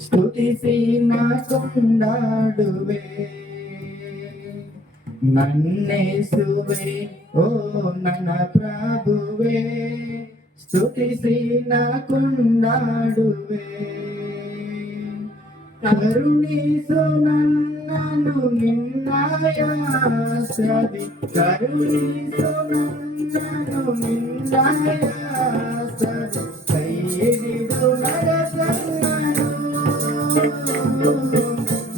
ಸ್ತುತಿಸಿ ನಾ ಕೊಂಡಾಡುವೆ ನನ್ನೇಸುವೆ ಓ ನನ್ನ ಪ್ರಭುವೆ ಸ್ತುತಿಸಿ ನಾ ಕೊಂಡಾಡುವೆ ಕರುಣಿಸು ನನ್ನನು ನಿನ್ನಾಯಾಸದಿ ಕರುಣಿಸು ನನ್ನನು ನಿನ್ನಾಯಾಸದಿ ಕೈ ಹಿಡಿದು ನಡೆಸನ್ನನು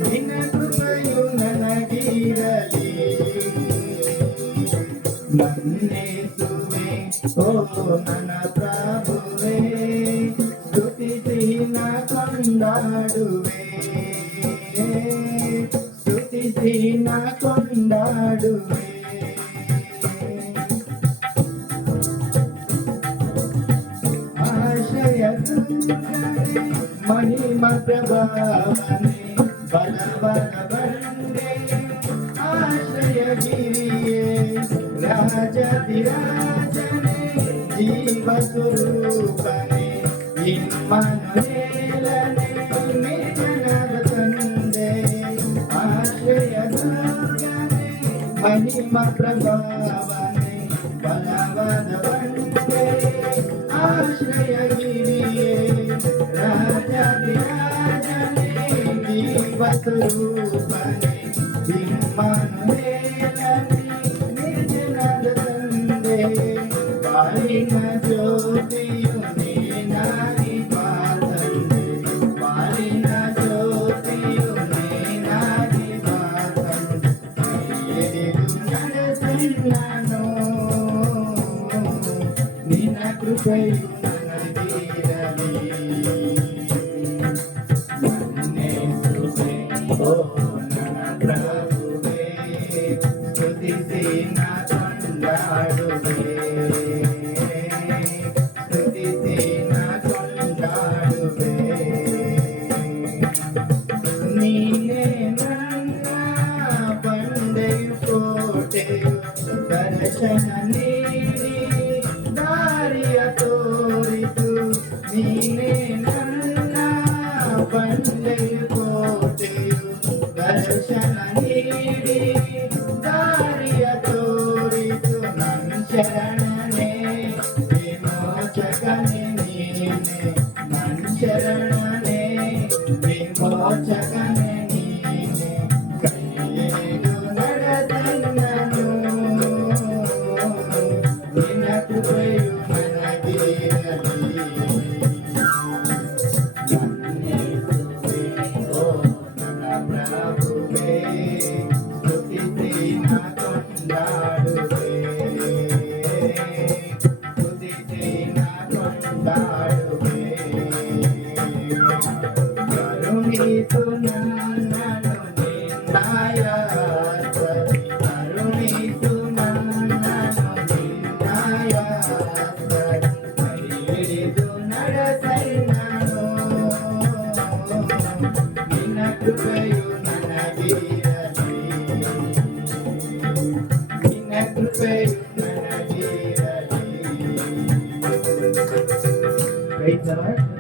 ನಿನ್ನ ಕೃಪೆಯು ನನಗಿರಲಿ ನನ್ನೇಸುವೆ ಓ ನನ್ನ ಪ್ರಭುವೇ ಸ್ತುತಿಸಿ ನಾ ಕೊಂಡಾಡುವೆ ಸ್ತುತಿಸಿ ನಾ ಕೊಂಡಾಡುವೆ ಆಶ್ರಯ ಸುಂದರೇ ಮಹಿಮ ಪ್ರಭಾವನೆ ಬಲವರ ಬಂಡೆ ಆಶ್ರಯ ಗಿರಿಯೇ ರಾಜಧಿರಾಜನೇ ಜೀವ ಸ್ವರೂಪನೇ ಇಮ್ಮನುವೇಲನೆ ನಿರ್ಮಲದ ತಂದೆ ಆಶ್ರಯ ದುರ್ಗನೇ ಮಹಿಮ ಪ್ರಭಾವನೆ ಬಲವಾದ ಬಂಡೆ ಆಶ್ರಯ ಗಿರಿಯೇ ರಾಜಾಧಿರಾಜನೇ ಜೀವ ಸ್ವರೂಪನೇ ಇಮ್ಮನುವೇಲನೆ ನಿರ್ಮಲದ ತಂದೆ ಬಾಳಿನ ಜ್ಯೋತಿಯು ನೀನಾಗಿ ಬಾತಂದೆ ಬಾಳಿನ ಜ್ಯೋತಿಯು ನೀನಾಗಿ ಬಾತಂದೆ ಎಡೆದು ನಡೆಸನ್ನನು ನಿನ್ನ ಕೃಪೆಯು ನನಗಿರಲಿ ನನ್ನೇಸುವೆ ಓ ನನ್ನ ಪ್ರಭುವೇ ಸ್ತುತಿಸಿ ನಾ ಕೊಂಡಾಡುವೆ ನೀನೇ ನನ್ನ ಬಂಡೆಯು ಕೋಟೆಯು ದರ್ಶನ ನೀಡಿ ದಾರಿಯ ತೋರಿತು ನೀನೇ ನನ್ನ ಬಂಡೆಯು ಕೋಟೆಯು ದರ್ಶನ ನೀಡಿ ದಾರಿಯ ತೋರಿತು ನನ್ನ ಶರಣನೇ ವಿಮೋಚಕನೇ ನೀನೆ ನನ್ನ ಶರಣನೇ ವಿಮೋಚಕನೇ ನೀನೆ ಕೈಯೇನು ನಡೆಸನ್ನನು ನಿನ್ನ ಕೃಪೆಯು ನನಗಿರಲಿ ನನ್ನೇಸುವೆ ಓ ನನ್ನ ಪ್ರಭುವೇ ಸ್ತುತಿಸಿ ನಾ ಕೊಂಡಾಡುವೆ ಸ್ತುತಿಸಿ ನಾ ಕೊಂಡಾಡುವೆ ಕರುಣಿಸು ನನ್ನನು ನಿನ್ನಾಯಾಸದಿ ಕರುಣಿಸು ನನ್ನನು ನಿನ್ನಾಯಾಸದಿ ಕೈ ಹಿಡಿದು ನಡೆಸನ್ನನು ನಿನ್ನ ಕೃಪೆಯು ನನಗಿರಲಿ ನಿನ್ನ ಕೃಪೆಯು ನನಗಿರಲಿ. Praise the Lord.